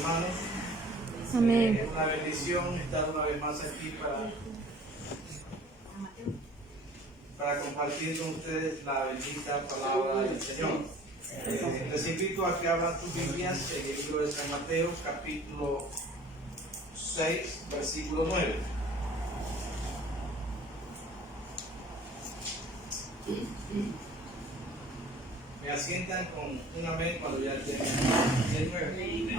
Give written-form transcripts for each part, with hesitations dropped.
hermanos. Amén. Es una bendición estar una vez más aquí para compartir con ustedes la bendita palabra del Señor. Les invito a que abran tus Biblias en el libro de San Mateo, capítulo 6, versículo 9. Me asientan con un amén cuando ya estén el 9.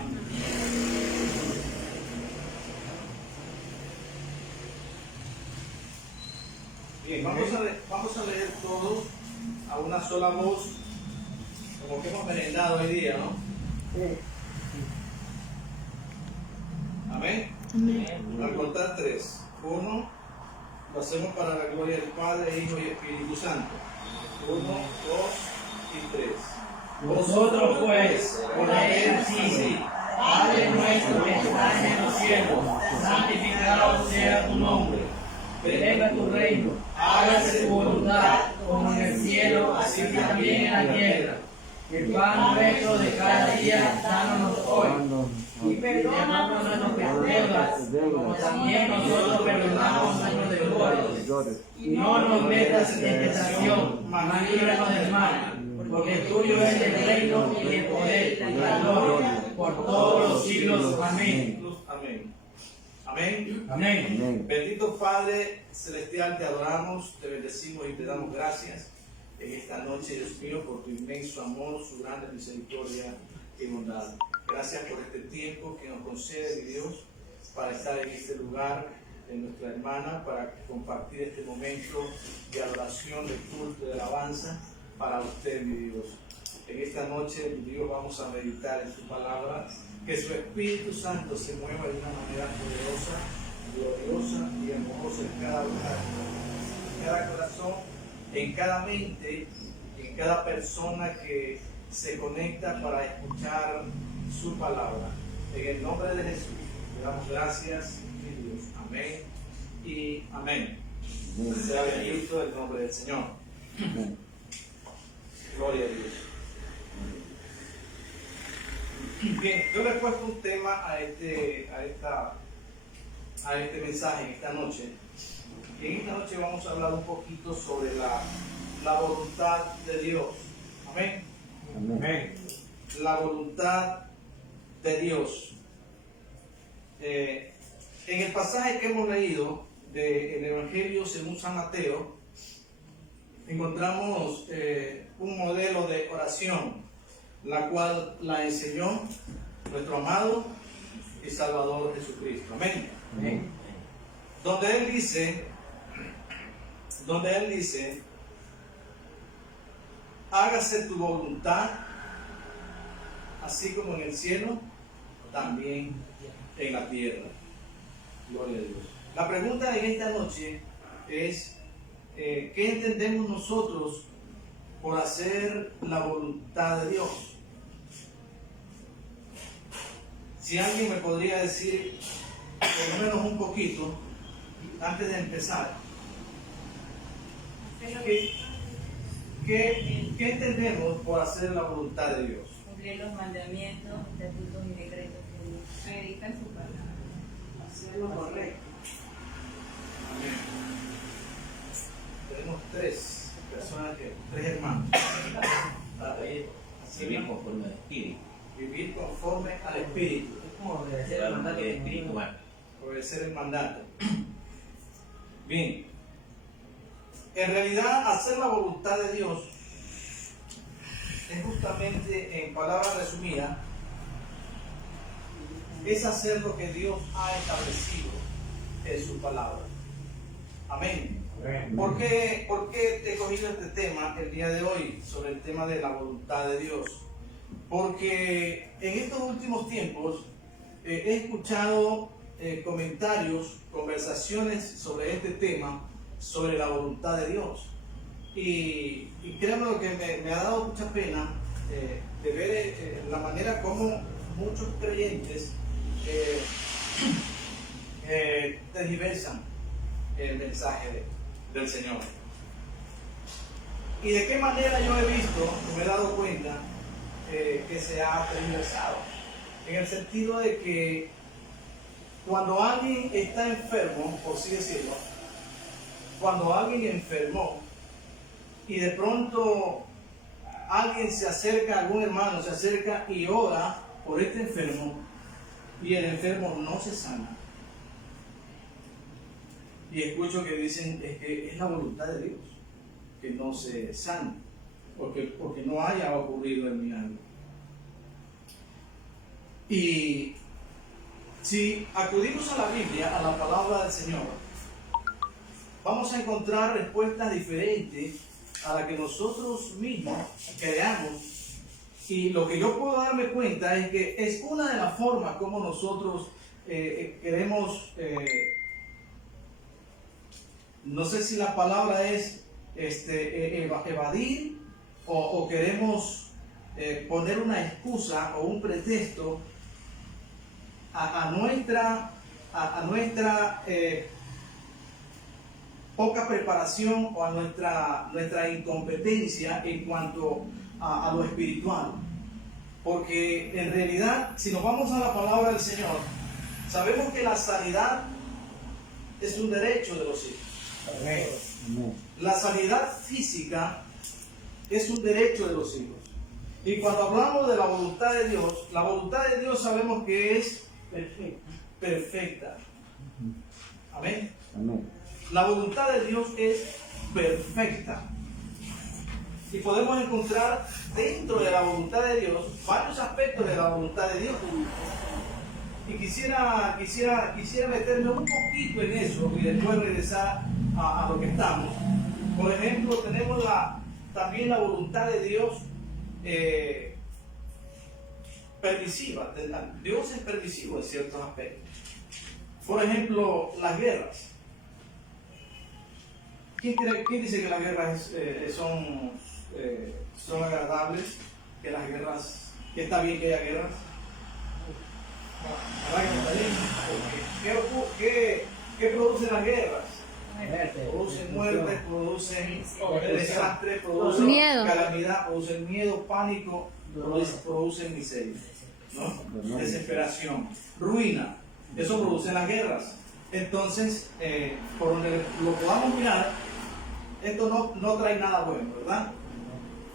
Bien, vamos a leer todos a una sola voz, como que hemos merendado hoy día, ¿no? Amén. Al contar 3. 1, lo hacemos para la gloria del Padre, Hijo y Espíritu Santo. 1, 2 y 3. Vosotros pues, ponéis así: Padre nuestro que estás en los cielos, santificado sea tu nombre. Venga tu reino, hágase tu voluntad, como en el cielo, así también en la tierra. El pan nuestro de cada día, dános hoy. Y perdónanos nuestras deudas, como también nosotros perdonamos a nuestros deudores. Y no nos metas en tentación, mas líbranos del mal. Porque tuyo es el reino y el poder y la gloria por todos los siglos. Amén. Amén. Amén. Amén. Bendito Padre Celestial, te adoramos, te bendecimos y te damos gracias en esta noche, Dios mío, por tu inmenso amor, su grande misericordia y bondad. Gracias por este tiempo que nos concede, mi Dios, para estar en este lugar de nuestra hermana, para compartir este momento de adoración, de culto, de alabanza para usted, mi Dios. En esta noche, mi Dios, vamos a meditar en tu palabra, que su Espíritu Santo se mueva de una manera poderosa, gloriosa y hermosa en cada lugar, en cada corazón, en cada mente, en cada persona que se conecta para escuchar su palabra. En el nombre de Jesús, le damos gracias, mi Dios. Amén y amén. Sea bendito el nombre del Señor. Gloria a Dios. Bien, yo le he puesto un tema a este mensaje en esta noche. Y en esta noche vamos a hablar un poquito sobre la voluntad de Dios. Amén. Amén. La voluntad de Dios. En el pasaje que hemos leído del Evangelio según San Mateo, encontramos un modelo de oración, la cual la enseñó nuestro amado y Salvador Jesucristo. Amén. Amén. Donde Él dice, hágase tu voluntad, así como en el cielo, también en la tierra. Gloria a Dios. La pregunta en esta noche es, ¿qué entendemos nosotros por hacer la voluntad de Dios? Si alguien me podría decir, por lo menos un poquito, antes de empezar, ¿qué entendemos por hacer la voluntad de Dios? Cumplir los mandamientos, estatutos y decretos de Dios. Predicar su palabra. Hacer lo correcto. Amén. Tenemos tres hermanos. Así mismo, conforme al Espíritu. Vivir conforme al Espíritu. Es como obedecer el mandato El espiritual. Obedecer el mandato. Bien. En realidad, hacer la voluntad de Dios es justamente, en palabras resumidas, es hacer lo que Dios ha establecido en su palabra. Amén. ¿Por qué he cogido este tema el día de hoy, sobre el tema de la voluntad de Dios? Porque en estos últimos tiempos he escuchado comentarios, conversaciones sobre este tema, sobre la voluntad de Dios. Y créanme lo que me ha dado mucha pena de ver la manera como muchos creyentes tergiversan el mensaje del Señor. Y de qué manera yo he visto, me he dado cuenta que se ha tergiversado. en el sentido de que cuando alguien está enfermo, por así decirlo, cuando alguien enfermó y de pronto alguien se acerca, algún hermano se acerca y ora por este enfermo y el enfermo no se sana. Y escucho que dicen es que es la voluntad de Dios que no se sane, porque no haya ocurrido el milagro. Y si acudimos a la Biblia, a la palabra del Señor, vamos a encontrar respuestas diferentes a las que nosotros mismos creamos. Y lo que yo puedo darme cuenta es que es una de las formas como nosotros queremos, no sé si la palabra es evadir o queremos poner una excusa o un pretexto a nuestra poca preparación o a nuestra incompetencia en cuanto a lo espiritual. Porque en realidad, si nos vamos a la palabra del Señor, sabemos que la sanidad es un derecho de los hijos. La sanidad física es un derecho de los hijos. Y cuando hablamos de la voluntad de Dios sabemos que es perfecta. Amén. La voluntad de Dios es perfecta. Y podemos encontrar dentro de la voluntad de Dios varios aspectos de la voluntad de Dios. Y quisiera meterme un poquito en eso y después regresar a lo que estamos. Por ejemplo, tenemos también la voluntad de Dios permisiva. Dios es permisivo en ciertos aspectos. Por ejemplo, las guerras. ¿Quién dice que las guerras son agradables? Que las guerras, que está bien que haya guerras. ¿Verdad que está bien? ¿Qué producen las guerras? Producen muertes, producen desastres, producen miedo, calamidad, producen miedo, pánico, producen miseria, ¿no? Desesperación, ruina. Eso producen las guerras. Entonces, por donde lo podamos mirar, esto no trae nada bueno, ¿verdad?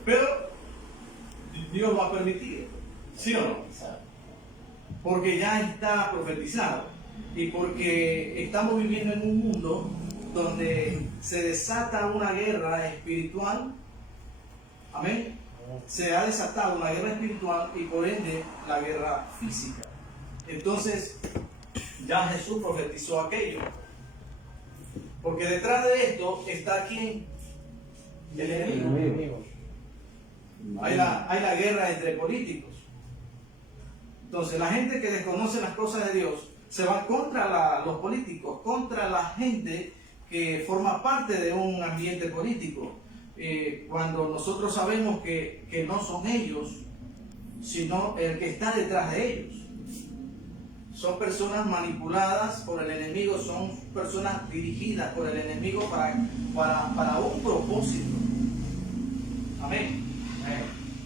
Pero Dios lo ha permitido, ¿sí o no? Porque ya está profetizado y porque estamos viviendo en un mundo donde se desata una guerra espiritual. Amén. Se ha desatado una guerra espiritual y por ende la guerra física. Entonces, ya Jesús profetizó aquello. Porque detrás de esto está ¿quién? El enemigo. Hay la guerra entre políticos. Entonces, la gente que desconoce las cosas de Dios se va contra los políticos, contra la gente que forma parte de un ambiente político. Cuando nosotros sabemos que no son ellos, sino el que está detrás de ellos. Son personas manipuladas por el enemigo, son personas dirigidas por el enemigo para un propósito. Amén.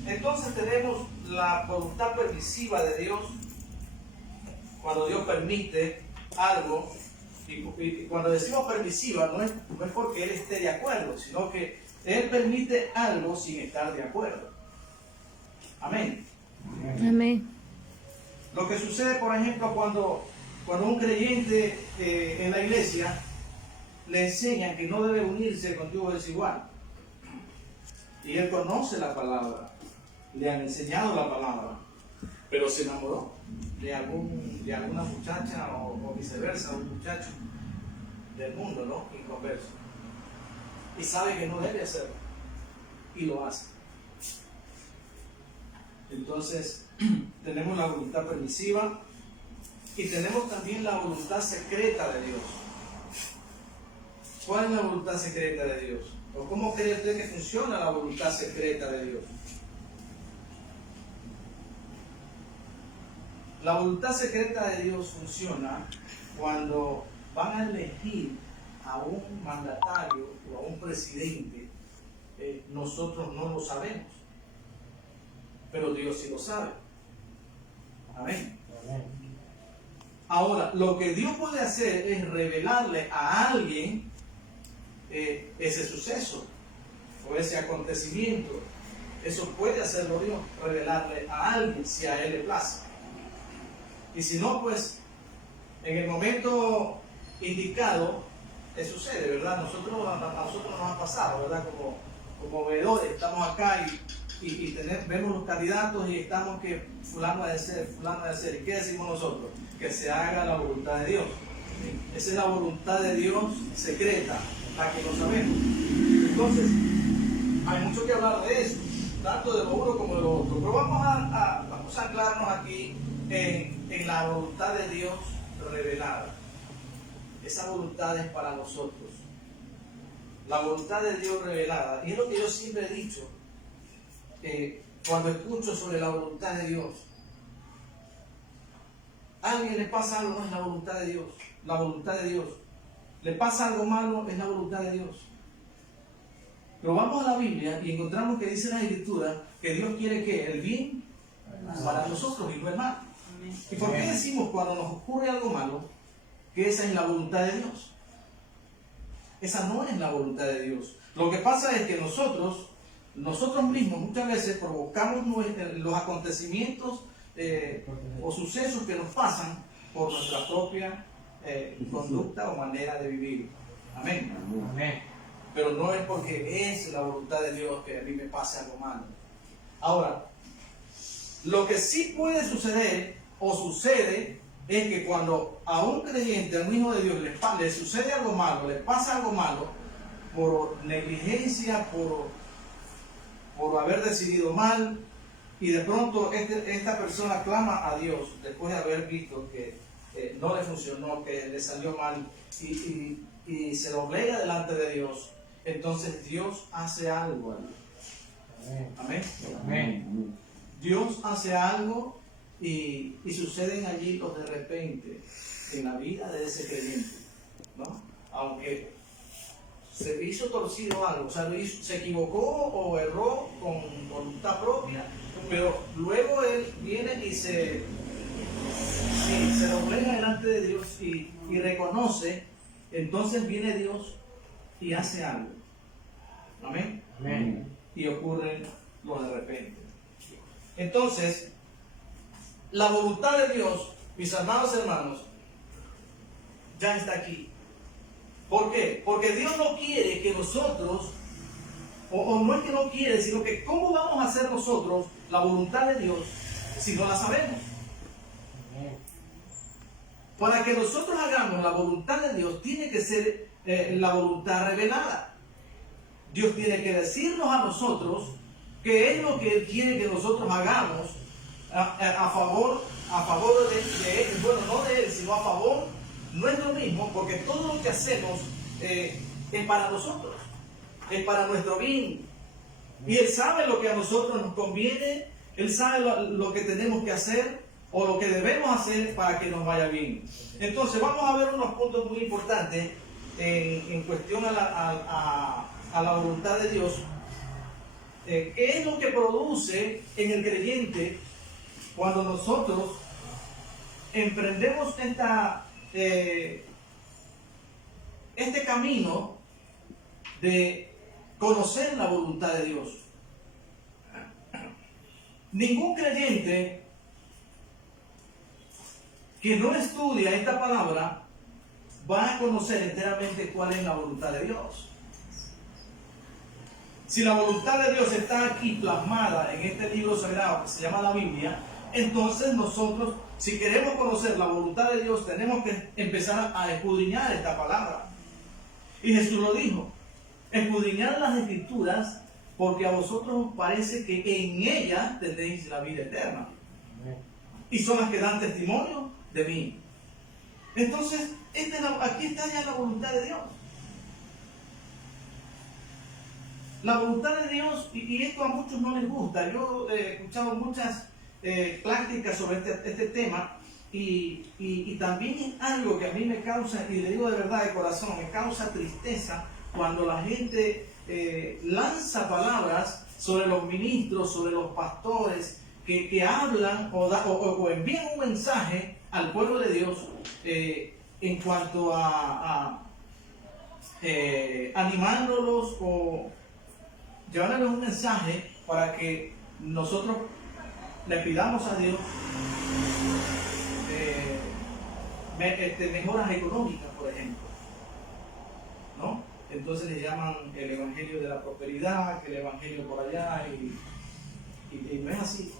Entonces tenemos la voluntad permisiva de Dios. Cuando Dios permite algo, y cuando decimos permisiva no es porque Él esté de acuerdo, sino que Él permite algo sin estar de acuerdo. Amén. amén, Lo que sucede, por ejemplo, cuando un creyente en la iglesia le enseñan que no debe unirse con tu desigual, y él conoce la palabra, le han enseñado la palabra, pero se enamoró de alguna muchacha o viceversa, un muchacho del mundo, ¿no? Inconverso, y sabe que no debe hacerlo, y lo hace. Entonces, tenemos la voluntad permisiva y tenemos también la voluntad secreta de Dios. ¿Cuál es la voluntad secreta de Dios? ¿O cómo cree usted que funciona la voluntad secreta de Dios? La voluntad secreta de Dios funciona cuando van a elegir a un mandatario o a un presidente. Nosotros no lo sabemos, pero Dios sí lo sabe. Amén. Ahora, lo que Dios puede hacer es revelarle a alguien ese suceso o ese acontecimiento. Eso puede hacerlo Dios, revelarle a alguien si a Él le place. Y si no, pues en el momento indicado, sucede, ¿verdad? A nosotros nos ha pasado, ¿verdad? Como veedores, estamos acá y vemos los candidatos y estamos que fulano de ser. ¿Y qué decimos nosotros? Que se haga la voluntad de Dios. Esa es la voluntad de Dios secreta, la que no sabemos. Entonces, hay mucho que hablar de eso, tanto de lo uno como de lo otro. Pero vamos a anclarnos aquí en la voluntad de Dios revelada. Esa voluntad es para nosotros. La voluntad de Dios revelada. Y es lo que yo siempre he dicho cuando escucho sobre la voluntad de Dios. A alguien le pasa algo, no es la voluntad de Dios. La voluntad de Dios. Le pasa algo malo, es la voluntad de Dios. Pero vamos a la Biblia y encontramos que dice en la Escritura que Dios quiere que el bien para nosotros y no el mal. ¿Y por qué decimos cuando nos ocurre algo malo que esa es la voluntad de Dios? Esa no es la voluntad de Dios. Lo que pasa es que nosotros mismos muchas veces provocamos los acontecimientos o sucesos que nos pasan por nuestra propia conducta o manera de vivir. Amén. Amén. Pero no es porque es la voluntad de Dios que a mí me pase algo malo. Ahora, lo que sí puede suceder o sucede es que cuando a un creyente, a un hijo de Dios, le sucede algo malo, le pasa algo malo, por negligencia, por haber decidido mal, y de pronto esta persona clama a Dios después de haber visto que no le funcionó, que le salió mal, y se doblega delante de Dios, entonces Dios hace algo allí. Amén. Amén. Dios hace algo y suceden allí los de repente en la vida de ese creyente, ¿no? Aunque se hizo torcido algo, o sea, se equivocó o erró con voluntad propia, pero luego él viene y se doblega delante de Dios y reconoce, entonces viene Dios y hace algo. Amén. Amén. Y ocurren los de repente. Entonces, la voluntad de Dios, mis amados hermanos, ya está aquí. ¿Por qué? Porque Dios no quiere que nosotros, o no es que no quiere, sino que ¿cómo vamos a hacer nosotros la voluntad de Dios si no la sabemos? Para que nosotros hagamos la voluntad de Dios, tiene que ser la voluntad revelada. Dios tiene que decirnos a nosotros qué es lo que Él quiere que nosotros hagamos a favor de Él. Bueno, no de Él, sino a favor. No es lo mismo, porque todo lo que hacemos es para nosotros, es para nuestro bien. Y Él sabe lo que a nosotros nos conviene, Él sabe lo que tenemos que hacer o lo que debemos hacer para que nos vaya bien. Entonces vamos a ver unos puntos muy importantes en cuestión a la voluntad de Dios. ¿Qué es lo que produce en el creyente cuando nosotros emprendemos este camino de conocer la voluntad de Dios? Ningún creyente que no estudia esta palabra va a conocer enteramente cuál es la voluntad de Dios. Si la voluntad de Dios está aquí plasmada en este libro sagrado que se llama la Biblia, entonces nosotros, si queremos conocer la voluntad de Dios, tenemos que empezar a escudriñar esta palabra. Y Jesús lo dijo: escudriñad las Escrituras, porque a vosotros os parece que en ellas tenéis la vida eterna. Y son las que dan testimonio de mí. Entonces, aquí está ya la voluntad de Dios. La voluntad de Dios, y esto a muchos no les gusta. Yo he escuchado muchas prácticas sobre este tema, y también es algo que a mí me causa, y le digo de verdad de corazón, me causa tristeza cuando la gente lanza palabras sobre los ministros, sobre los pastores, que hablan o envían un mensaje al pueblo de Dios en cuanto a animándolos o llevándoles un mensaje para que nosotros le pidamos a Dios mejoras económicas, por ejemplo, ¿no? Entonces le llaman el evangelio de la prosperidad, que el evangelio por allá, y no es así.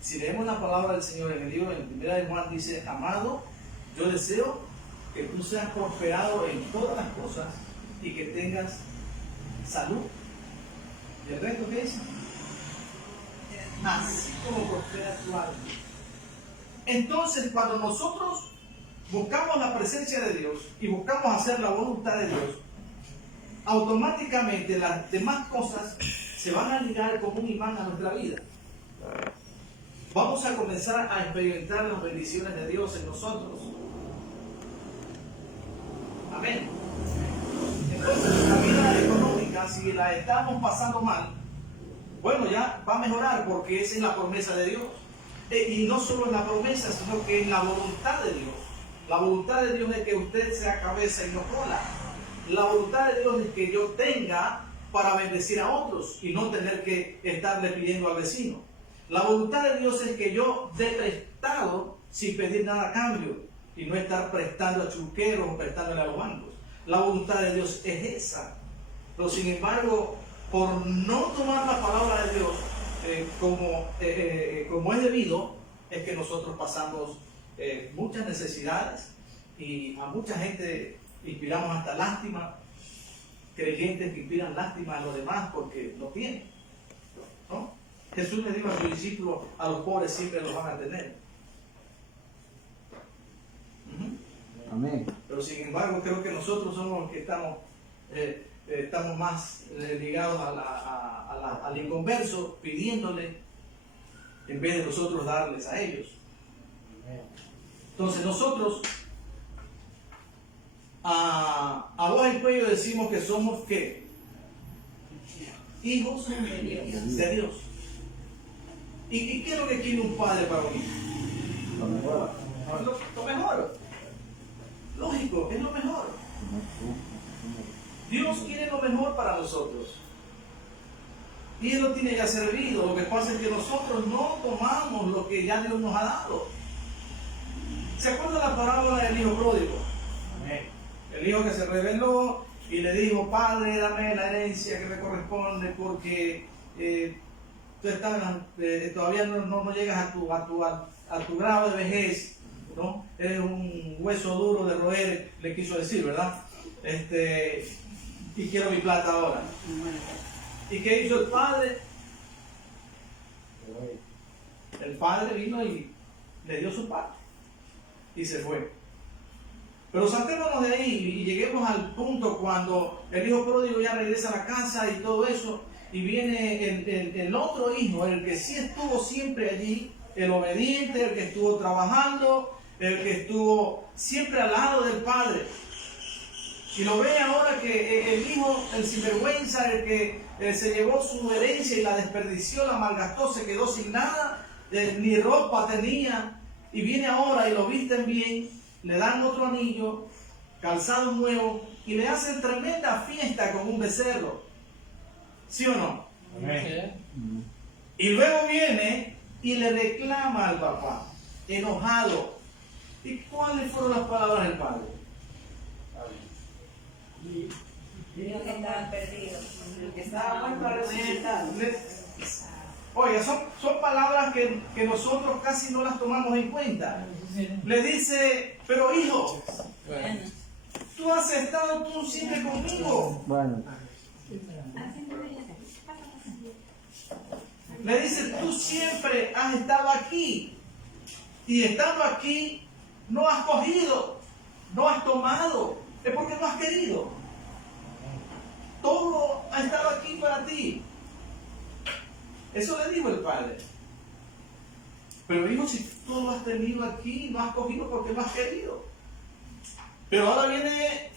Si leemos la palabra del Señor en el libro, en 1 de Juan dice: amado, yo deseo que tú seas prosperado en todas las cosas y que tengas salud. ¿Y el resto qué dice? Así como prospera tu alma. Entonces, cuando nosotros buscamos la presencia de Dios y buscamos hacer la voluntad de Dios, automáticamente las demás cosas se van a ligar como un imán a nuestra vida. Vamos a comenzar a experimentar las bendiciones de Dios en nosotros. Amén. Entonces, la vida económica, si la estamos pasando mal, bueno, ya va a mejorar, porque esa es la promesa de Dios. Y no solo es la promesa, sino que es la voluntad de Dios. La voluntad de Dios es que usted sea cabeza y no cola. La voluntad de Dios es que yo tenga para bendecir a otros y no tener que estarle pidiendo al vecino. La voluntad de Dios es que yo dé prestado sin pedir nada a cambio y no estar prestando a chuqueros o prestándole a los bancos. La voluntad de Dios es esa. Pero sin embargo, por no tomar la palabra de Dios como es debido, es que nosotros pasamos muchas necesidades y a mucha gente inspiramos hasta lástima, creyentes que inspiran lástima a los demás porque lo tienen, ¿no? Jesús le dijo a sus discípulos: a los pobres siempre los van a tener. Amén. Pero sin embargo, creo que nosotros somos los que estamos más ligados al inconverso, pidiéndole en vez de nosotros darles a ellos. Entonces nosotros a voz en cuello decimos que somos ¿qué? Hijos de Dios. ¿Y qué es lo que quiere un padre para un hijo? Lo mejor. Lo mejor. Lógico, es lo mejor. Dios quiere lo mejor para nosotros. Y Él lo tiene ya servido. Lo que pasa es que nosotros no tomamos lo que ya Dios nos ha dado. ¿Se acuerda la parábola del hijo pródigo? El hijo que se rebeló y le dijo: Padre, dame la herencia que me corresponde porque tú todavía no llegas a tu grado de vejez, ¿no? Eres un hueso duro de roer, le quiso decir, ¿verdad? Y quiero mi plata ahora. ¿Y qué hizo el padre? El padre vino y le dio su parte y se fue. Pero saltémonos de ahí y lleguemos al punto cuando el hijo pródigo ya regresa a la casa y todo eso, y viene el otro hijo, el que sí estuvo siempre allí, el obediente, el que estuvo trabajando, el que estuvo siempre al lado del padre. Y lo ve ahora que el hijo, el sinvergüenza, el que se llevó su herencia y la desperdició, la malgastó, se quedó sin nada, ni ropa tenía, y viene ahora y lo visten bien, le dan otro anillo, calzado nuevo, y le hacen tremenda fiesta con un becerro. ¿Sí o no? Amén. Y luego viene y le reclama al papá, enojado. ¿Y cuáles fueron las palabras del padre? Dijo que estaban perdidos. Que estaba muerto a resucitar. Oiga, son palabras que nosotros casi no las tomamos en cuenta. Le dice: pero hijo, tú has estado tú siempre conmigo. Bueno, Le dice: tú siempre has estado aquí. Y estando aquí, no has cogido, no has tomado. Es porque no has querido. Todo ha estado aquí para ti. Eso le dijo el padre. Pero hijo, si tú lo has tenido aquí, no has cogido porque no has querido. Pero ahora viene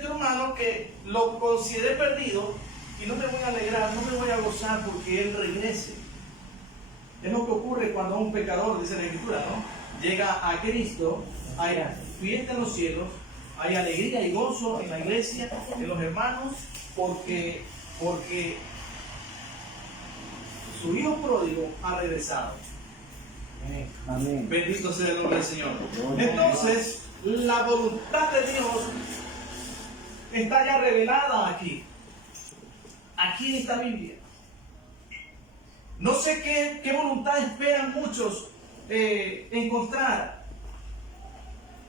tu hermano que lo consideré perdido y no me voy a alegrar, no me voy a gozar porque él regrese. Es lo que ocurre cuando un pecador, dice la Escritura, ¿no?, llega a Cristo. Hay fiesta en los cielos, hay alegría y gozo en la iglesia, en los hermanos, porque su hijo pródigo ha regresado. Amén. Bendito sea el nombre del Señor. Entonces, la voluntad de Dios está ya revelada aquí en esta Biblia. No sé qué voluntad esperan muchos encontrar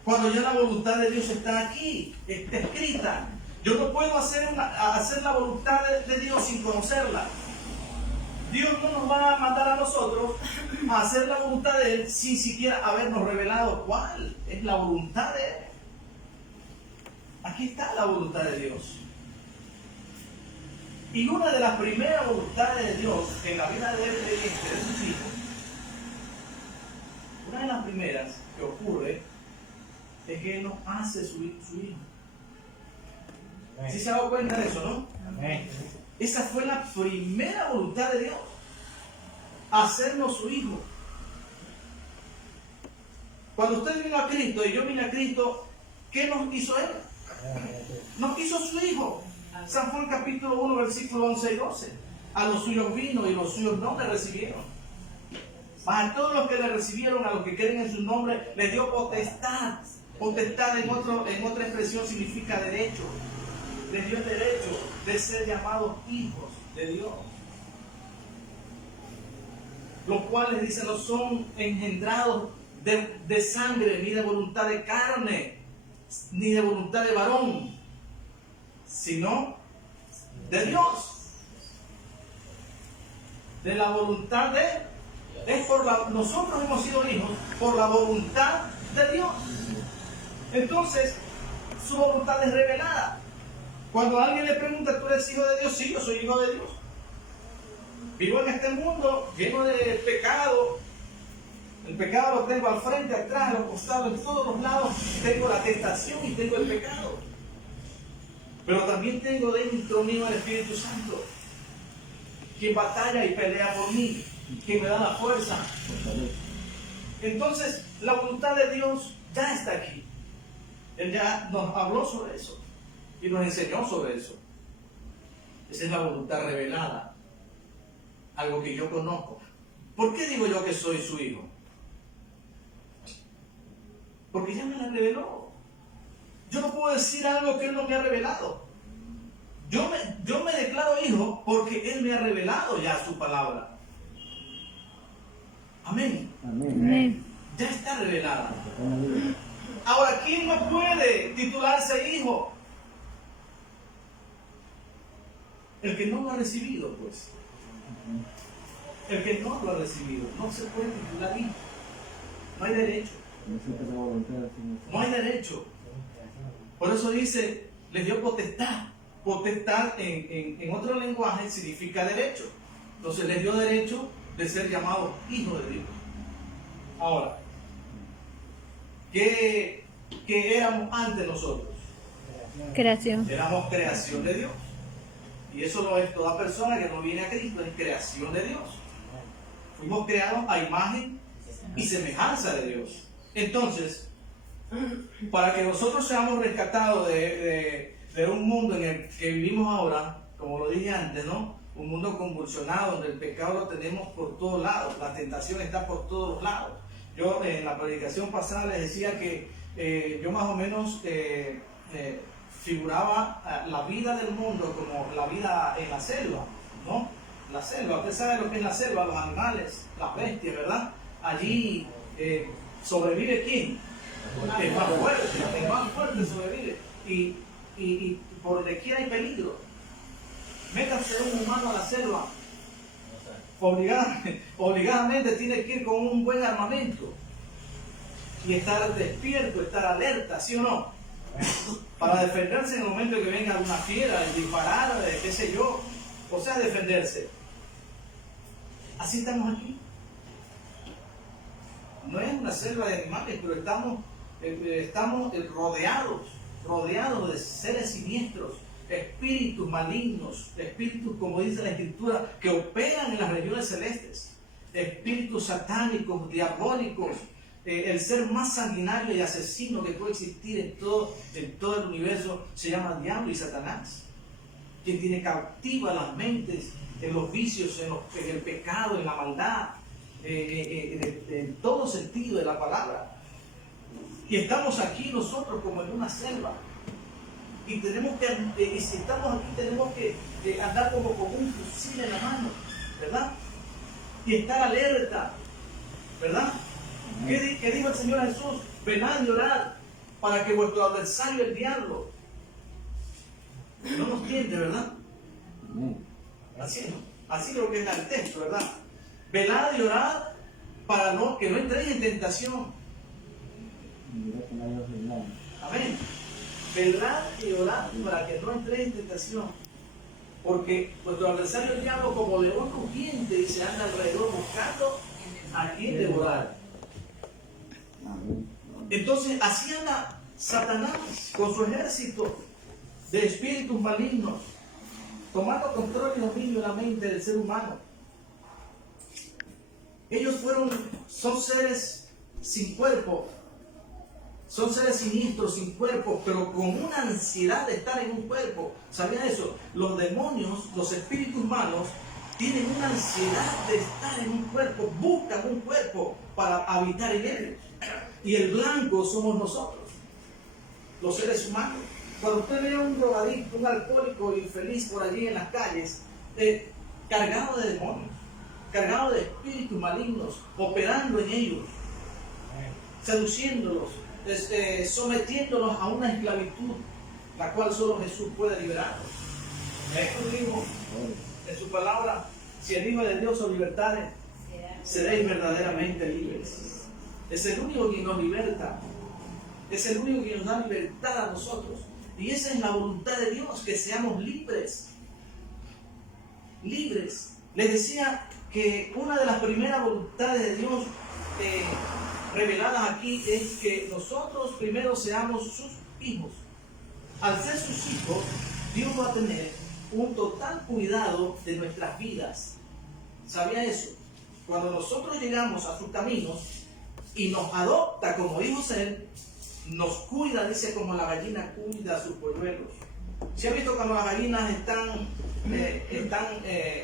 cuando ya la voluntad de Dios está aquí, está escrita. Yo no puedo hacer la voluntad de Dios sin conocerla. Dios no nos va a mandar a nosotros a hacer la voluntad de Él sin siquiera habernos revelado cuál es la voluntad de Él. Aquí está la voluntad de Dios. Y una de las primeras voluntades de Dios en la vida de sus hijos, una de las primeras que ocurre es que Él nos hace su hijo. ¿Sí se ha dado cuenta de eso, no? Amén. Esa fue la primera voluntad de Dios, hacernos su hijo. Cuando usted vino a Cristo y yo vine a Cristo, ¿qué nos hizo Él? Nos hizo su hijo. San Juan capítulo 1, versículo 11 y 12. A los suyos vino y los suyos no le recibieron. Mas a todos los que le recibieron, a los que creen en su nombre, les dio potestad. Potestad en otra expresión significa derecho. Les dio el derecho de ser llamados hijos de Dios. Los cuales, dice, no son engendrados de sangre, ni de voluntad de carne, ni de voluntad de varón, sino de Dios. De la voluntad nosotros hemos sido hijos por la voluntad de Dios. Entonces, su voluntad es revelada. Cuando alguien le pregunta, ¿tú eres hijo de Dios? Sí, yo soy hijo de Dios. Vivo en este mundo lleno de pecado. El pecado lo tengo al frente, atrás, a los costados, en todos los lados. Tengo la tentación y tengo el pecado. Pero también tengo dentro mío el Espíritu Santo, quien batalla y pelea por mí, quien me da la fuerza. Entonces, la voluntad de Dios ya está aquí. Él ya nos habló sobre eso y nos enseñó sobre eso. Esa es la voluntad revelada, algo que yo conozco. ¿Por qué digo yo que soy su hijo? Porque ya me la reveló. Yo no puedo decir algo que Él no me ha revelado. Yo me declaro hijo porque Él me ha revelado ya su palabra. Amén. Amén. Ya está revelada. Ahora, ¿quién no puede titularse hijo? El que no lo ha recibido, pues. El que no lo ha recibido no se puede titular hijo. No hay derecho. No hay derecho. Por eso dice, les dio potestad. Potestad en otro lenguaje significa derecho. Entonces les dio derecho de ser llamados hijos de Dios. Ahora, ¿qué éramos antes nosotros? Creación. Éramos creación de Dios. Y eso lo es toda persona que no viene a Cristo, es creación de Dios. Fuimos creados a imagen y semejanza de Dios. Entonces, para que nosotros seamos rescatados de un mundo en el que vivimos ahora, como lo dije antes, ¿no? Un mundo convulsionado, donde el pecado lo tenemos por todos lados, la tentación está por todos lados. Yo en la predicación pasada les decía que yo más o menos figuraba la vida del mundo como la vida en la selva, ¿no? La selva, usted sabe lo que es la selva, los animales, las bestias, ¿verdad? Allí sobrevive ¿quién? El más fuerte sobrevive. Y por donde quiera hay peligro. Métase un humano a la selva, obligadamente tiene que ir con un buen armamento y estar despierto, estar alerta, ¿sí o no? Para defenderse en el momento que venga una fiera y disparar, qué sé yo, o sea, defenderse. Así estamos aquí. No es una selva de animales, pero estamos rodeados de seres siniestros, espíritus malignos, espíritus, como dice la Escritura, que operan en las regiones celestes. espíritus satánicos, diabólicos, el ser más sanguinario y asesino que puede existir en todo el universo se llama diablo y Satanás, quien tiene cautiva las mentes en los vicios, en el pecado, en la maldad, en todo sentido de la palabra. Y estamos aquí nosotros como en una selva. Y tenemos que, y si estamos aquí, tenemos que andar como con un fusil en la mano, ¿verdad? Y estar alerta, ¿verdad? ¿Qué dijo el Señor Jesús? Velad y orad para que vuestro adversario, el diablo, no nos tiente, ¿verdad? Así creo que es el texto, ¿verdad? Velad y orad para que no entréis en tentación. Amén. Velad y orad para que no entréis en tentación. Porque vuestro adversario, el diablo, como león rugiente, y se anda alrededor buscando a quien devorar. Entonces, así anda Satanás con su ejército de espíritus malignos, tomando control y dominio de la mente del ser humano. Ellos son seres sin cuerpo, son seres siniestros, sin cuerpo, pero con una ansiedad de estar en un cuerpo. ¿Sabían eso? Los demonios, los espíritus malos, tienen una ansiedad de estar en un cuerpo, buscan un cuerpo para habitar en él. Y el blanco somos nosotros, los seres humanos. Cuando usted ve a un drogadicto, un alcohólico infeliz por allí en las calles, cargado de demonios, cargado de espíritus malignos, operando en ellos, seduciéndolos, sometiéndolos a una esclavitud, la cual solo Jesús puede liberarlos. Jesús dijo en su palabra: si el Hijo de Dios os libertare, seréis verdaderamente libres. Es el único que nos liberta, es el único que nos da libertad a nosotros. Y esa es la voluntad de Dios, que seamos libres. Libres. Les decía que una de las primeras voluntades de Dios reveladas aquí es que nosotros primero seamos sus hijos. Al ser sus hijos, Dios va a tener un total cuidado de nuestras vidas. ¿Sabía eso? Cuando nosotros llegamos a sus caminos y nos adopta como hijos Él, nos cuida, dice, como la gallina cuida a sus polluelos. ¿Se ha visto cuando las gallinas están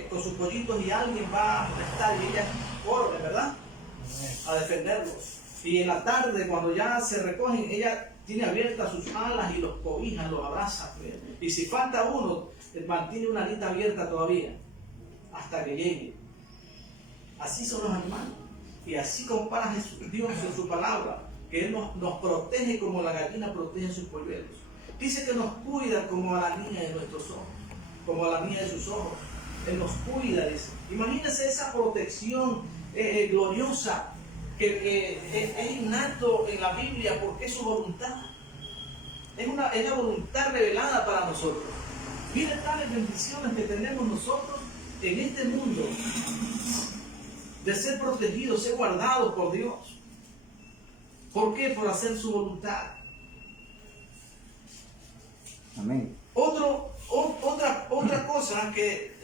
con sus pollitos y alguien va a molestar y ellas corren, ¿verdad?, a defenderlos? Y en la tarde, cuando ya se recogen, ella tiene abiertas sus alas y los cobija, los abraza. Y si falta uno, mantiene una alita abierta todavía hasta que llegue. Así son los animales. Y así compara Dios en su palabra, que Él nos protege como la gallina protege a sus polluelos. Dice que nos cuida como a la niña de nuestros ojos, como a la niña de sus ojos. Él nos cuida, dice. Imagínense esa protección gloriosa que es innato en la Biblia, porque es su voluntad. Es la voluntad revelada para nosotros. Miren tales bendiciones que tenemos nosotros en este mundo, de ser protegidos, ser guardados por Dios. ¿Por qué? Por hacer su voluntad. Amén. Otra cosa que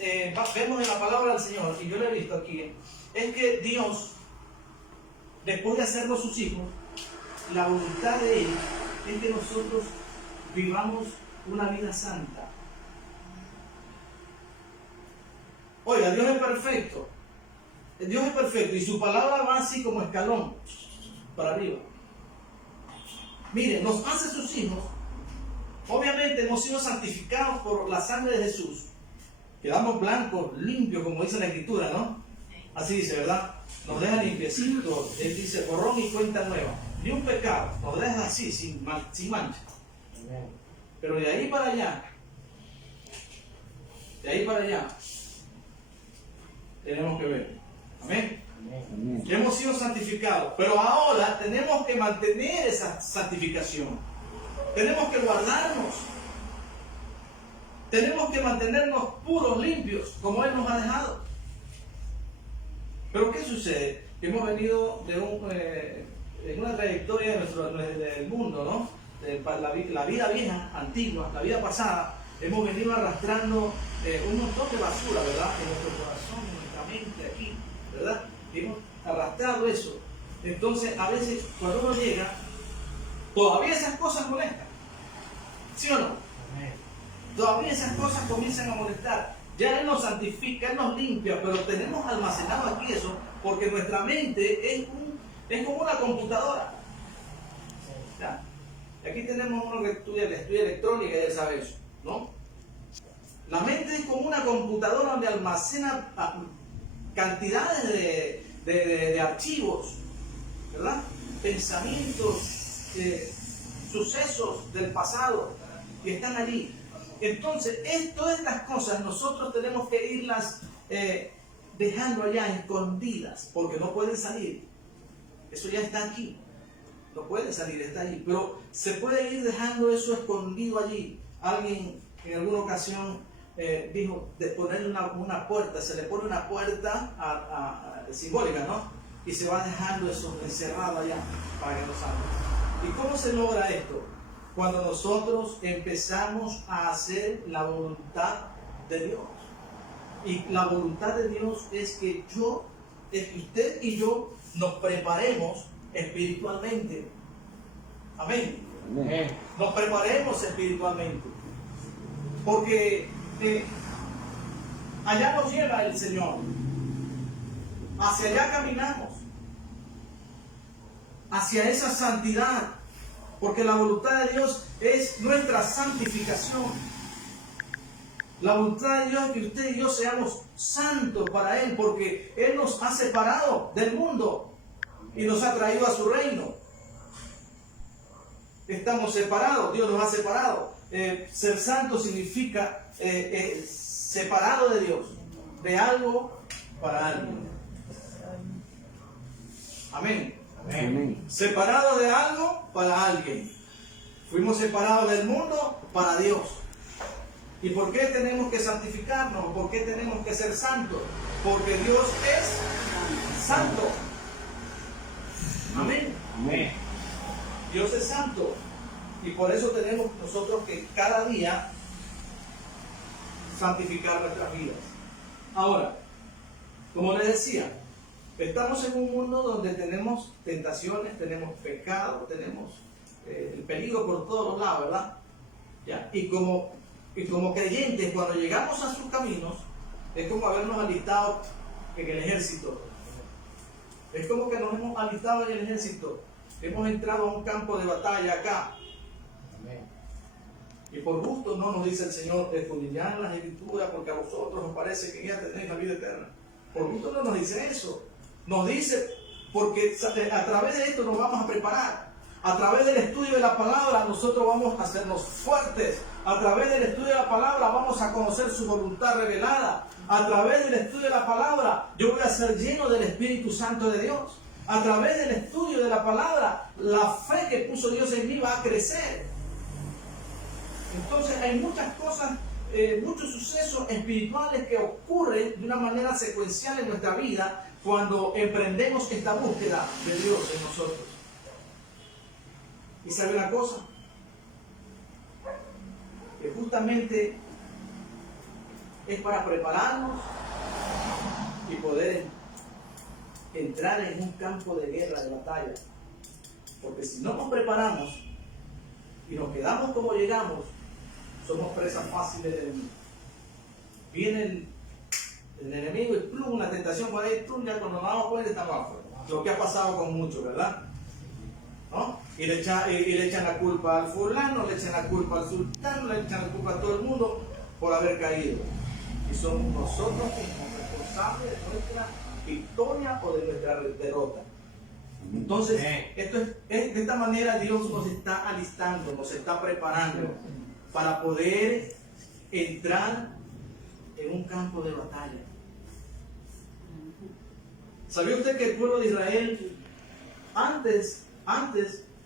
vemos en la palabra del Señor, y yo lo he visto aquí, es que Dios, después de hacernos sus hijos, la voluntad de Él es que nosotros vivamos una vida santa. Oiga, Dios es perfecto. Dios es perfecto y su palabra va así como escalón para arriba. Miren, nos hace sus hijos. Obviamente hemos sido santificados por la sangre de Jesús. Quedamos blancos, limpios, como dice la Escritura, ¿no? Así dice, ¿verdad? Nos deja limpiecitos. Él dice borrón y cuenta nueva. Ni un pecado. Nos deja así, sin mancha. Pero de ahí para allá, tenemos que ver. Amén. Amén. Hemos sido santificados, pero ahora tenemos que mantener esa santificación. Tenemos que guardarnos. Tenemos que mantenernos puros, limpios, como Él nos ha dejado. Pero ¿qué sucede? Hemos venido en una trayectoria del mundo, ¿no? La vida vieja, antigua, la vida pasada. Hemos venido arrastrando un montón de basura, ¿verdad? En nuestro corazón, en nuestra mente, aquí, ¿verdad? hemos arrastrado eso. Entonces, a veces, cuando uno llega, todavía esas cosas molestan. ¿Sí o no? Todavía esas cosas comienzan a molestar. Ya Él nos santifica, Él nos limpia, pero tenemos almacenado aquí eso, porque nuestra mente es como una computadora. ¿Ya? Y aquí tenemos uno que estudia electrónica y él sabe eso, ¿no? La mente es como una computadora donde almacena cantidades de archivos, ¿verdad? Pensamientos, sucesos del pasado que están allí. Entonces, todas estas cosas nosotros tenemos que irlas dejando allá escondidas, porque no pueden salir. Eso ya está aquí. No puede salir, está allí. Pero se puede ir dejando eso escondido allí. Alguien en alguna ocasión dijo de ponerle una puerta, se le pone una puerta simbólica, ¿no? Y se va dejando eso encerrado allá para que no salga. ¿Y cómo se logra esto? Cuando nosotros empezamos a hacer la voluntad de Dios. Y la voluntad de Dios es que usted y yo nos preparemos espiritualmente. Amén. Amén. Nos preparemos espiritualmente. Porque allá nos lleva el Señor. Hacia allá caminamos. Hacia esa santidad. Porque la voluntad de Dios es nuestra santificación. La voluntad de Dios es que usted y yo seamos santos para Él, porque Él nos ha separado del mundo y nos ha traído a su reino. Estamos separados, Dios nos ha separado. Ser santo significa separado de Dios, de algo para alguien. Amén. Amén. Separado de algo para alguien. Fuimos separados del mundo para Dios. ¿Y por qué tenemos que santificarnos? ¿Por qué tenemos que ser santos? Porque Dios es santo. Amén. Amén. Dios es santo. Y por eso tenemos nosotros que cada día santificar nuestras vidas. Ahora, como les decía, estamos en un mundo donde tenemos tentaciones, tenemos pecado, tenemos el peligro por todos lados, ¿verdad? ¿Ya? Y como creyentes, cuando llegamos a sus caminos, es como habernos alistado en el ejército. Es como que nos hemos alistado en el ejército. Hemos entrado a un campo de batalla acá. Y por gusto no nos dice el Señor, escudriñad las Escrituras, porque a vosotros os parece que ya tenéis la vida eterna. Por gusto no nos dice eso. Nos dice, porque a través de esto nos vamos a preparar. A través del estudio de la palabra nosotros vamos a hacernos fuertes. A través del estudio de la palabra vamos a conocer su voluntad revelada. A través del estudio de la palabra yo voy a ser lleno del Espíritu Santo de Dios. A través del estudio de la palabra la fe que puso Dios en mí va a crecer. Entonces hay muchas cosas, muchos sucesos espirituales que ocurren de una manera secuencial en nuestra vida cuando emprendemos esta búsqueda de Dios en nosotros. ¿Y sabe una cosa? Que justamente es para prepararnos y poder entrar en un campo de guerra, de batalla. Porque si no nos preparamos y nos quedamos como llegamos, somos presas fáciles del enemigo. Viene el enemigo y plum, una tentación por ahí, plum, ya cuando nos damos cuenta estamos afuera. Lo que ha pasado con muchos, ¿verdad? ¿No? Y le echan la culpa al fulano, le echan la culpa al sultano, le echan la culpa a todo el mundo por haber caído. Y somos nosotros mismos responsables de nuestra victoria o de nuestra derrota. Entonces, de esta manera Dios nos está alistando, nos está preparando para poder entrar en un campo de batalla. ¿Sabía usted que el pueblo de Israel, antes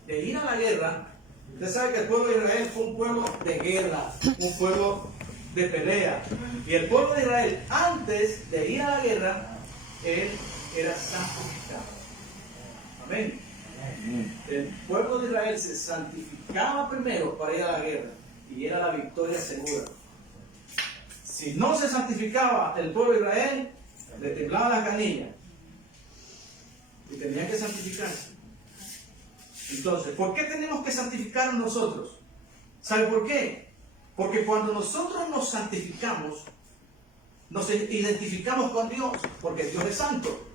de ir a la guerra, usted sabe que el pueblo de Israel fue un pueblo de guerra, un pueblo de pelea? Y el pueblo de Israel, antes de ir a la guerra, él era santificado. Amén. El pueblo de Israel se santificaba primero para ir a la guerra y era la victoria segura. Si no se santificaba el pueblo de Israel, le temblaba la canilla. y tenían que santificarse. Entonces, ¿por qué tenemos que santificar nosotros? ¿Sabe por qué? Porque cuando nosotros nos santificamos, nos identificamos con Dios, porque Dios es santo.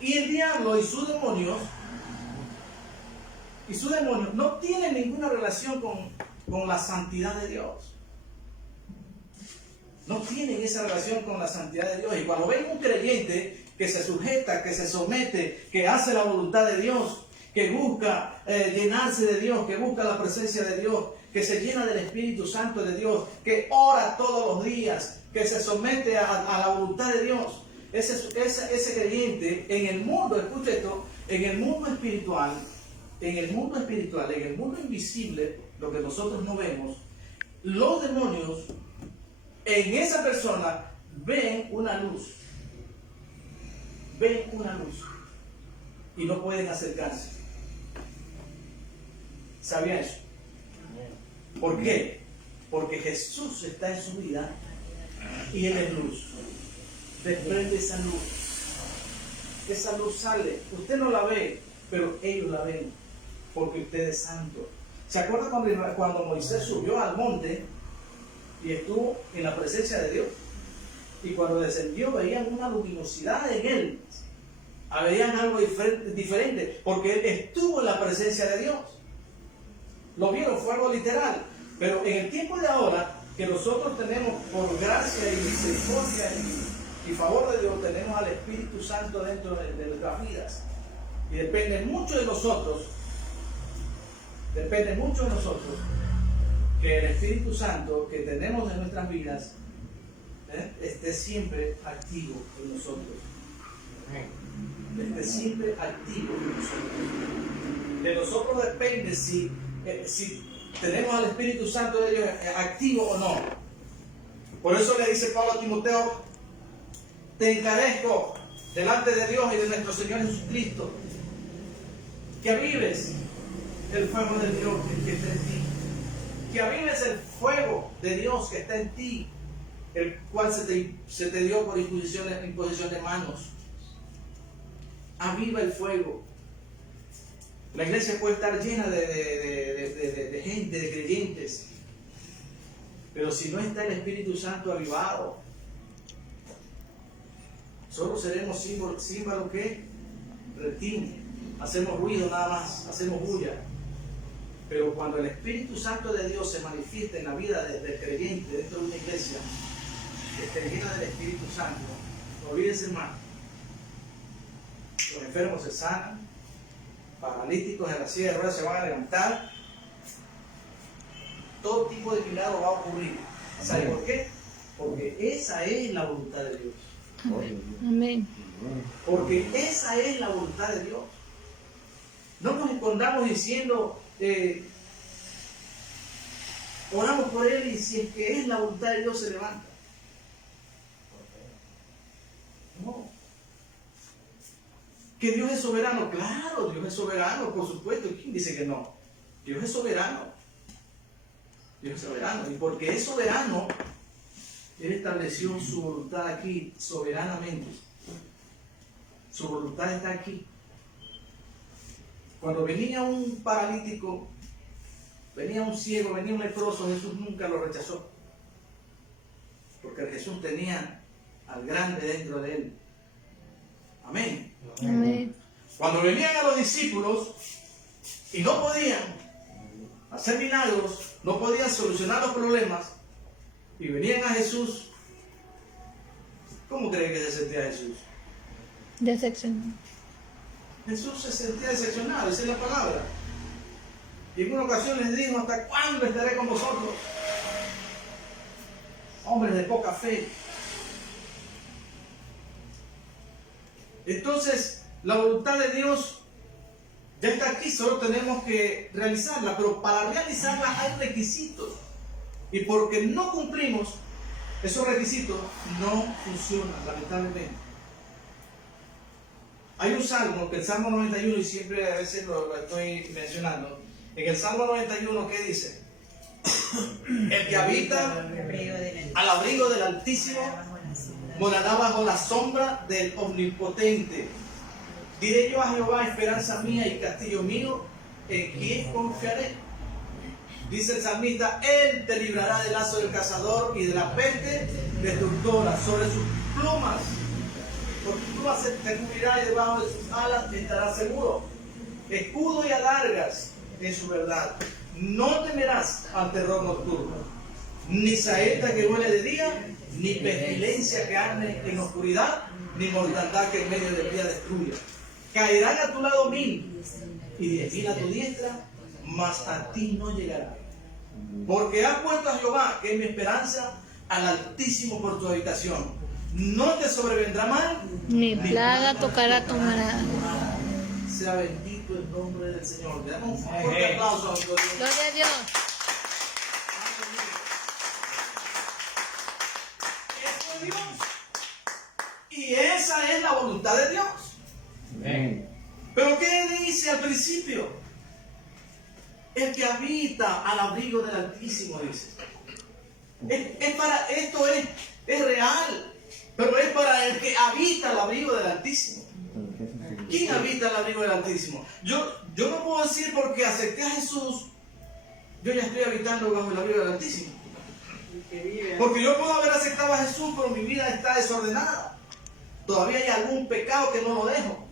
Y el diablo y sus demonios no tienen ninguna relación con la santidad de Dios. No tienen esa relación con la santidad de Dios. Y cuando ven un creyente que se sujeta, que se somete, que hace la voluntad de Dios, que busca llenarse de Dios, que busca la presencia de Dios, que se llena del Espíritu Santo de Dios, que ora todos los días, que se somete a la voluntad de Dios, ese creyente en el mundo, escuche esto, en el mundo espiritual, en el mundo invisible, lo que nosotros no vemos, los demonios en esa persona ven una luz y no pueden acercarse. ¿Sabía eso? ¿Por qué? Porque Jesús está en su vida y Él es luz. Desprende esa luz. Esa luz sale. Usted no la ve, pero ellos la ven, porque usted es santo. ¿Se acuerda cuando Moisés subió al monte y estuvo en la presencia de Dios? Y cuando descendió veían una luminosidad en él. Veían algo diferente, porque él estuvo en la presencia de Dios. Lo vieron, fue algo literal. Pero en el tiempo de ahora, que nosotros tenemos por gracia y misericordia y favor de Dios, tenemos al Espíritu Santo dentro de nuestras vidas. Y depende mucho de nosotros que el Espíritu Santo que tenemos en nuestras vidas esté siempre activo en nosotros. Esté siempre activo en nosotros. De nosotros depende si tenemos al Espíritu Santo de Dios activo o no. Por eso le dice Pablo a Timoteo: te encarezco delante de Dios y de nuestro Señor Jesucristo, que avives el fuego de Dios que está en ti, que avives el fuego de Dios que está en ti, el cual se te dio por imposición de manos. Aviva el fuego. La iglesia puede estar llena de gente, de creyentes, pero si no está el Espíritu Santo avivado, solo seremos címbalos que retiñen, hacemos ruido nada más, hacemos bulla. Pero cuando el Espíritu Santo de Dios se manifiesta en la vida del creyente dentro de una iglesia que esté llena del Espíritu Santo, no olvídense más, los enfermos se sanan, paralíticos en la silla de ruedas se van a levantar, todo tipo de milagro va a ocurrir. ¿Sabe por qué? Porque esa es la voluntad de Dios. Amén. Porque esa es la voluntad de Dios. No nos escondamos diciendo oramos por Él y si es que es la voluntad de Dios se levanta. No. ¿Que Dios es soberano? Claro, Dios es soberano, por supuesto. ¿Quién dice que no? Dios es soberano. Dios es soberano. Y porque es soberano, Él estableció su voluntad aquí soberanamente. Su voluntad está aquí. Cuando venía un paralítico, venía un ciego, venía un leproso, Jesús nunca lo rechazó. Porque Jesús tenía al grande dentro de Él. Amén. Amén. Cuando venían a los discípulos y no podían hacer milagros, no podían solucionar los problemas, y venían a Jesús, ¿cómo creen que se sentía Jesús? Decepcionado. Jesús se sentía decepcionado, esa es la palabra. Y en una ocasión les dijo: ¿hasta cuándo estaré con vosotros? Hombres de poca fe. Entonces, la voluntad de Dios ya está aquí, solo tenemos que realizarla, pero para realizarla hay requisitos. Y porque no cumplimos esos requisitos, no funciona, lamentablemente. Hay un salmo, que el Salmo 91, y siempre a veces lo estoy mencionando. En el Salmo 91, ¿qué dice? El que habita al abrigo del Altísimo morará bajo la sombra del Omnipotente. Diré yo a Jehová, esperanza mía y castillo mío, ¿en quién confiaré? Dice el salmista, Él te librará del lazo del cazador y de la peste destructora. Sobre sus plumas, por sus plumas te cubrirá y debajo de sus alas estarás seguro. Escudo y adargas en su verdad. No temerás al terror nocturno, ni saeta que huele de día, ni pestilencia que arde en oscuridad, ni mortandad que en medio del día destruya. Caerán a tu lado 1000 y 10.000 a tu diestra, mas a ti no llegará. Porque has puesto a Jehová, que es mi esperanza, al Altísimo por tu habitación. No te sobrevendrá mal, Ni plaga tocará tu morada. sea bendito el nombre del Señor. Le damos un fuerte aplauso a nuestro Dios. Gloria a Dios. Eso es Dios. Y esa es la voluntad de Dios. Amén. Pero ¿qué dice al principio? El que habita al abrigo del Altísimo, dice. Esto es real, pero es para el que habita al abrigo del Altísimo. ¿Quién habita al abrigo del Altísimo? Yo no puedo decir porque acepté a Jesús, yo ya estoy habitando bajo el abrigo del Altísimo. Porque yo puedo haber aceptado a Jesús, pero mi vida está desordenada. Todavía hay algún pecado que no lo dejo.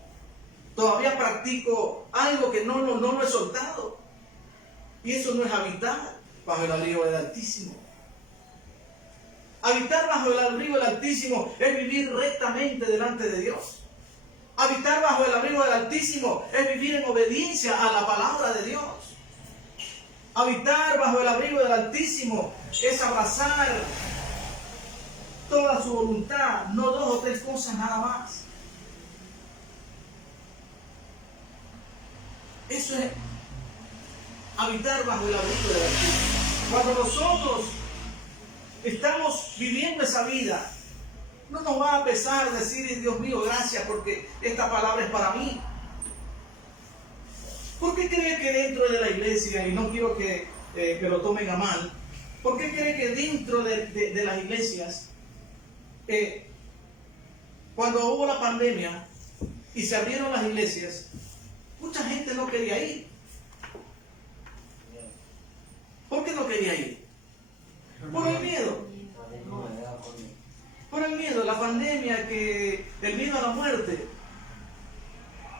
Todavía practico algo que no lo he soltado. Y eso no es habitar bajo el abrigo del Altísimo. Habitar bajo el abrigo del Altísimo es vivir rectamente delante de Dios. Habitar bajo el abrigo del Altísimo es vivir en obediencia a la palabra de Dios. Habitar bajo el abrigo del Altísimo es abrazar toda su voluntad, no 2 o 3 cosas nada más. Eso es habitar bajo el abrigo del Altísimo. Cuando nosotros estamos viviendo esa vida, no nos va a pesar decir, Dios mío, gracias porque esta palabra es para mí. ¿Por qué cree que dentro de la iglesia, y no quiero que lo tomen a mal, por qué cree que dentro de las iglesias, cuando hubo la pandemia y se abrieron las iglesias, mucha gente no quería ir? ¿Por qué no quería ir? Por el miedo. Por el miedo, la pandemia, el miedo a la muerte.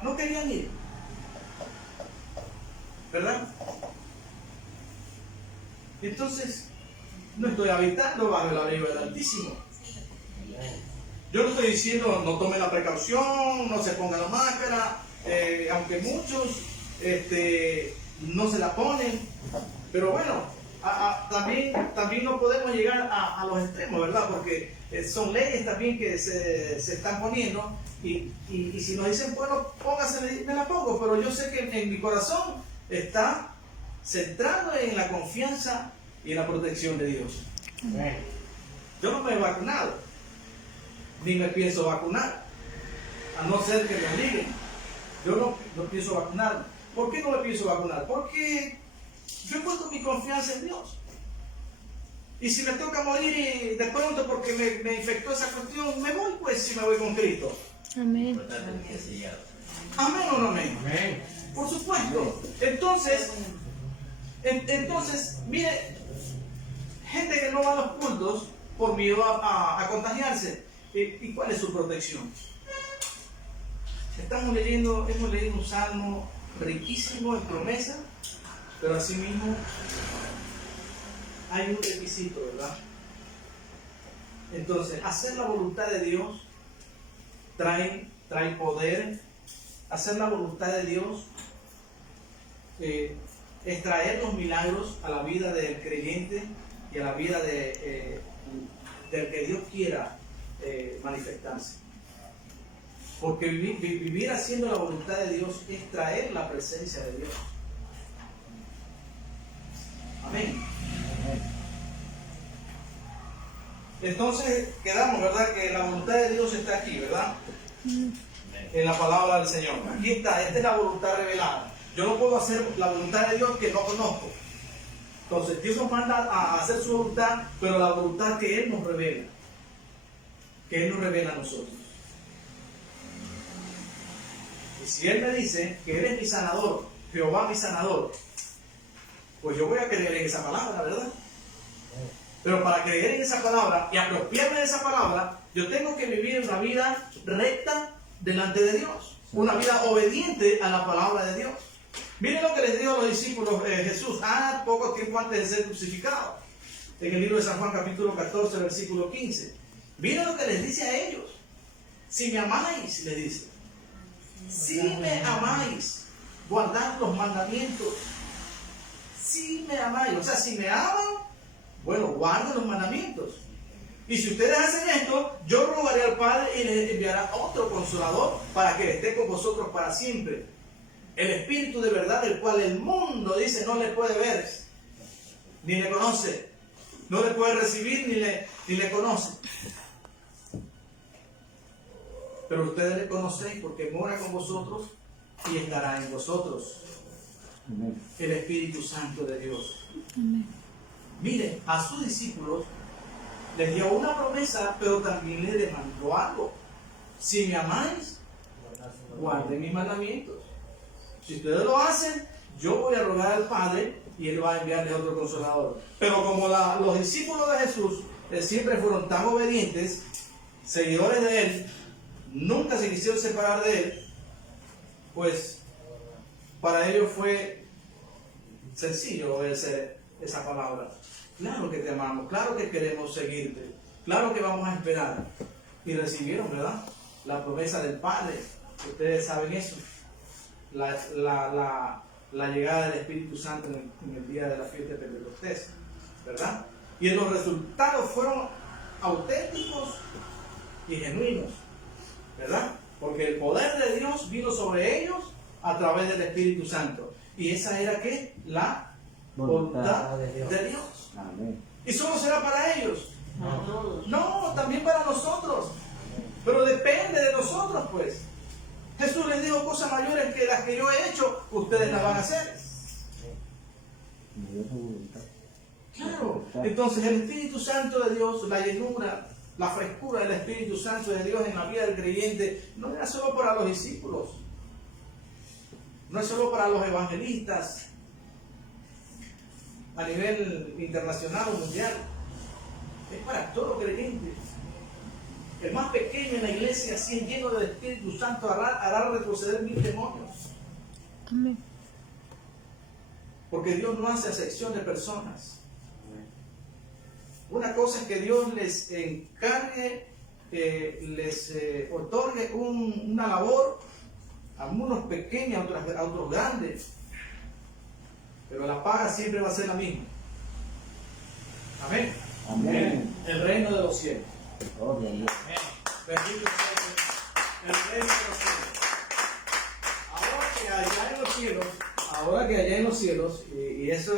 No querían ir. ¿Verdad? Entonces, no estoy habitando bajo el abrigo del Altísimo. Yo no estoy diciendo no tome la precaución, no se ponga la máscara, aunque muchos no se la ponen. Pero bueno, también no podemos llegar a los extremos, ¿verdad? Porque son leyes también que se están poniendo y si nos dicen, bueno, póngase, me la pongo, pero yo sé que en mi corazón está centrado en la confianza y en la protección de Dios. Yo no me he vacunado, ni me pienso vacunar, a no ser que me obliguen. Yo no pienso vacunar. ¿Por qué no me pienso vacunar? Porque yo he puesto mi confianza en Dios. Y si me toca morir de pronto porque me infectó esa cuestión, me voy pues si me voy con Cristo. Amén. ¿Amén o no amén? Amén. Por supuesto. Entonces, mire, gente que no va a los cultos por miedo a contagiarse. ¿Y cuál es su protección? Hemos leído un salmo riquísimo en promesa, pero asimismo hay un requisito, ¿verdad? Entonces, hacer la voluntad de Dios trae poder. Hacer la voluntad de Dios es traer los milagros a la vida del creyente y a la vida del que Dios quiera manifestarse. Porque vivir haciendo la voluntad de Dios es traer la presencia de Dios. Amén. Entonces quedamos, ¿verdad? Que la voluntad de Dios está aquí, ¿verdad? En la palabra del Señor. Aquí está, esta es la voluntad revelada. Yo no puedo hacer la voluntad de Dios que no conozco. Entonces Dios nos manda a hacer su voluntad, pero la voluntad que Él nos revela. Que Él nos revela a nosotros. Y si Él me dice que Él es mi sanador, Jehová mi sanador, pues yo voy a creer en esa palabra, ¿verdad? Pero para creer en esa palabra y apropiarme de esa palabra, yo tengo que vivir una vida recta delante de Dios. Una vida obediente a la palabra de Dios. Miren lo que les dijo a los discípulos Jesús poco tiempo antes de ser crucificado. En el libro de San Juan capítulo 14, versículo 15. Miren lo que les dice a ellos. Si me amáis, le dice. Si me amáis, guardad los mandamientos. Si me amáis, o sea, si me aman, bueno, guarden los mandamientos. Y si ustedes hacen esto, yo rogaré al Padre y les enviará otro consolador para que esté con vosotros para siempre. El Espíritu de verdad, el cual el mundo dice no le puede ver, ni le conoce, no le puede recibir ni le conoce. Pero ustedes le conocéis porque mora con vosotros y estará en vosotros. Amén. El Espíritu Santo de Dios. Amén. Mire, a sus discípulos les dio una promesa, pero también les demandó algo. Si me amáis, guarden mis mandamientos. Si ustedes lo hacen, yo voy a rogar al Padre y Él va a enviarles otro consolador. Pero como los discípulos de Jesús siempre fueron tan obedientes, seguidores de Él, nunca se quisieron separar de Él, pues para ellos fue sencillo obedecer esa palabra. Claro que te amamos, claro que queremos seguirte, claro que vamos a esperar. Y recibieron, ¿verdad?, la promesa del Padre. Ustedes saben eso. La llegada del Espíritu Santo en el día de la fiesta de Pentecostés, ¿verdad? Y los resultados fueron auténticos y genuinos, ¿verdad? Porque el poder de Dios vino sobre ellos a través del Espíritu Santo. Y esa era, ¿qué? La voluntad de Dios. Amén. ¿Y solo será para ellos? No, también para nosotros. Pero depende de nosotros, pues. Jesús les dijo: cosas mayores que las que yo he hecho, ustedes las van a hacer. Me dio su voluntad. Claro. Entonces el Espíritu Santo de Dios, la llenura, la frescura del Espíritu Santo de Dios en la vida del creyente, no era solo para los discípulos, no es solo para los evangelistas a nivel internacional o mundial, es para todo creyente. El más pequeño en la iglesia, así lleno del Espíritu Santo, hará retroceder 1000 demonios. Amén. Porque Dios no hace acepción de personas. Una cosa es que Dios les encargue, les otorgue una labor, a unos pequeños, a otros grandes, pero la paga siempre va a ser la misma. Amén. Amén. El reino de los cielos. Gloria a Dios. Bendito sea el reino de los cielos. Ahora que allá en los cielos, y esa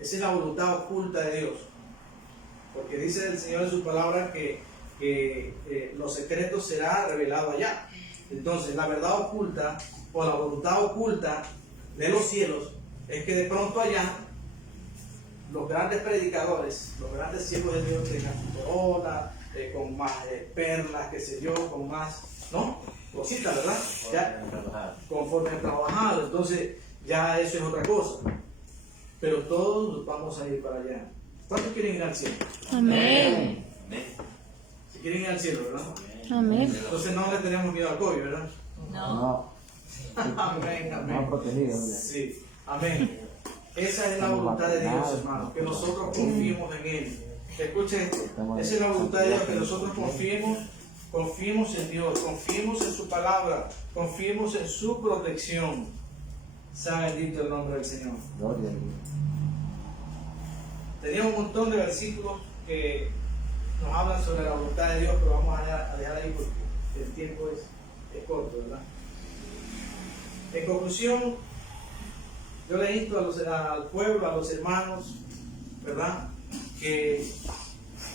es la voluntad oculta de Dios. Porque dice el Señor en su palabra que los secretos será revelado allá. Entonces, la verdad oculta o la voluntad oculta de los cielos es que de pronto allá los grandes predicadores, los grandes siervos de Dios tengan su corona, con más perlas, qué sé yo, con más, ¿no? Cositas, ¿verdad? Ya, conforme han trabajado. Entonces, ya eso es otra cosa. Pero todos vamos a ir para allá. ¿Cuántos quieren ir al cielo? Amén. Si quieren ir al cielo, ¿verdad? Amén. Entonces no le tenemos miedo al COVID, ¿verdad? No. Amén, amén. No protegido. Sí, amén. Esa es la voluntad de Dios, hermano, que nosotros confiemos en Él. Escuchen esto, esa es la voluntad de Dios, que nosotros confiemos en Dios, confiemos en su palabra, confiemos en su protección. Sea bendito el nombre del Señor. Gloria a Dios. Tenía un montón de versículos que nos hablan sobre la voluntad de Dios, pero vamos a dejar ahí porque el tiempo es corto, ¿verdad? En conclusión, yo le insto al pueblo, a los hermanos, ¿verdad?, que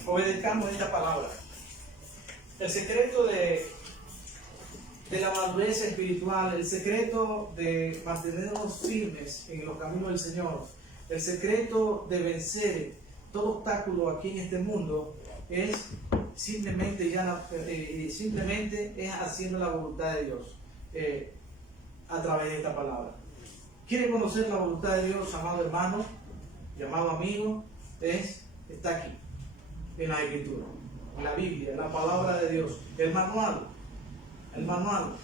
obedezcamos esta palabra. El secreto de la madurez espiritual, el secreto de mantenernos firmes en los caminos del Señor, el secreto de vencer todo obstáculo aquí en este mundo es simplemente es haciendo la voluntad de Dios a través de esta palabra. ¿Quiere conocer la voluntad de Dios, amado hermano y amado amigo? Está aquí, en la Escritura, en la Biblia, en la palabra de Dios, el manual,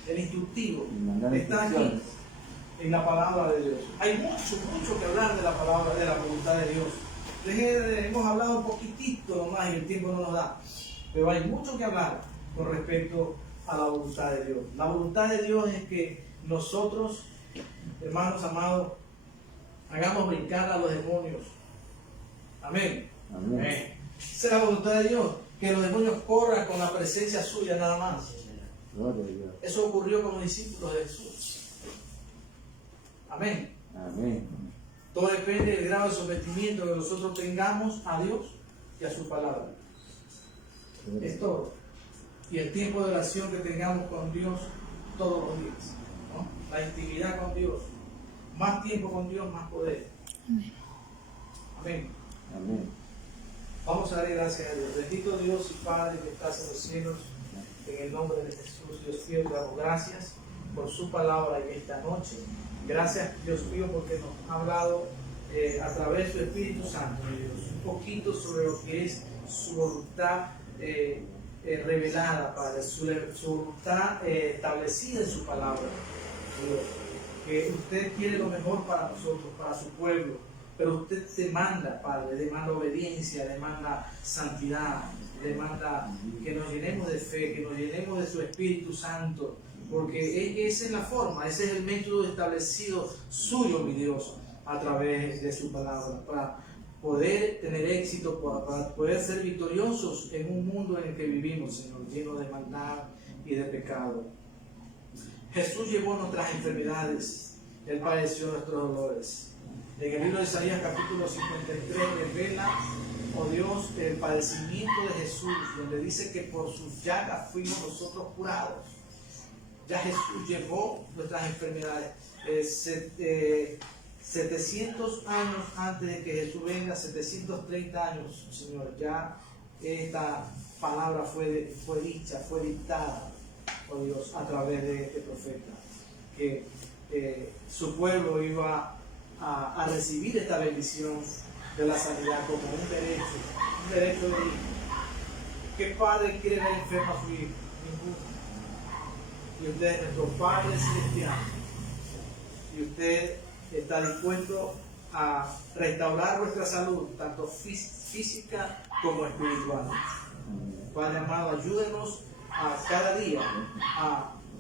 el instructivo, está aquí en la palabra de Dios. Hay mucho que hablar de la palabra, de la voluntad de Dios. Hemos hablado un poquitito nomás y el tiempo no nos da, pero hay mucho que hablar con respecto a la voluntad de Dios. La voluntad de Dios es que nosotros, hermanos amados, hagamos brincar a los demonios. Amén. Amén. Esa es la voluntad de Dios, que los demonios corran con la presencia suya nada más. Gloria a Dios. Eso ocurrió con los discípulos de Jesús. Amén. Amén. Todo depende del grado de sometimiento que nosotros tengamos a Dios y a su palabra. Es todo. Y el tiempo de oración que tengamos con Dios todos los días, ¿no? La intimidad con Dios. Más tiempo con Dios, más poder. Amén. Amén. Vamos a darle gracias a Dios. Bendito Dios y Padre que estás en los cielos. En el nombre de Jesús, Dios mío, te damos gracias por su palabra en esta noche. Gracias, Dios mío, porque nos ha hablado a través de su Espíritu Santo, Dios, un poquito sobre lo que es su voluntad revelada, Padre, su voluntad establecida en su palabra, Dios. Que usted quiere lo mejor para nosotros, para su pueblo, pero usted demanda, Padre, demanda obediencia, demanda santidad, demanda que nos llenemos de fe, que nos llenemos de su Espíritu Santo, porque esa es la forma, ese es el método establecido suyo, mi Dios, a través de su palabra, para poder tener éxito, para poder ser victoriosos en un mundo en el que vivimos, Señor, lleno de maldad y de pecado. Jesús llevó nuestras enfermedades, Él padeció nuestros dolores. En el libro de Isaías capítulo 53 revela, oh Dios, el padecimiento de Jesús, donde dice que por sus llagas fuimos nosotros curados. Ya Jesús llevó nuestras enfermedades. 700 años antes de que Jesús venga, 730 años, Señor, ya esta palabra fue dicha, fue dictada, oh Dios, a través de este profeta, que su pueblo iba a recibir esta bendición de la sanidad como un derecho de hijo. ¿Qué padre quiere ver enfermo a su hijo? Ninguno. Y usted es nuestro Padre Celestial. Y usted está dispuesto a restaurar nuestra salud, tanto física como espiritual. Padre amado, ayúdenos a cada día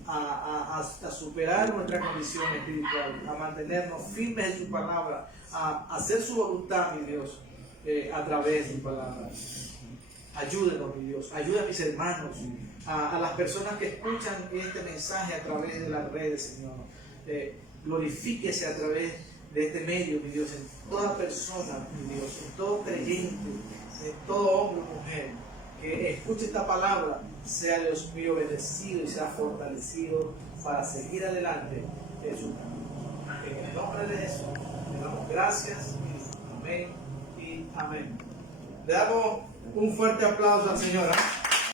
a superar nuestra condición espiritual, a mantenernos firmes en su palabra, a hacer su voluntad, mi Dios, a través de su palabra. Ayúdenos, mi Dios, ayuda a mis hermanos, a las personas que escuchan este mensaje a través de las redes, Señor. Glorifíquese a través de este medio, mi Dios, en toda persona, mi Dios, en todo creyente, en todo hombre o mujer que escuche esta palabra, sea Dios mío bendecido y sea fortalecido para seguir adelante en su camino. En el nombre de Jesús, le damos gracias, amén y amén. Le damos un fuerte aplauso al Señor.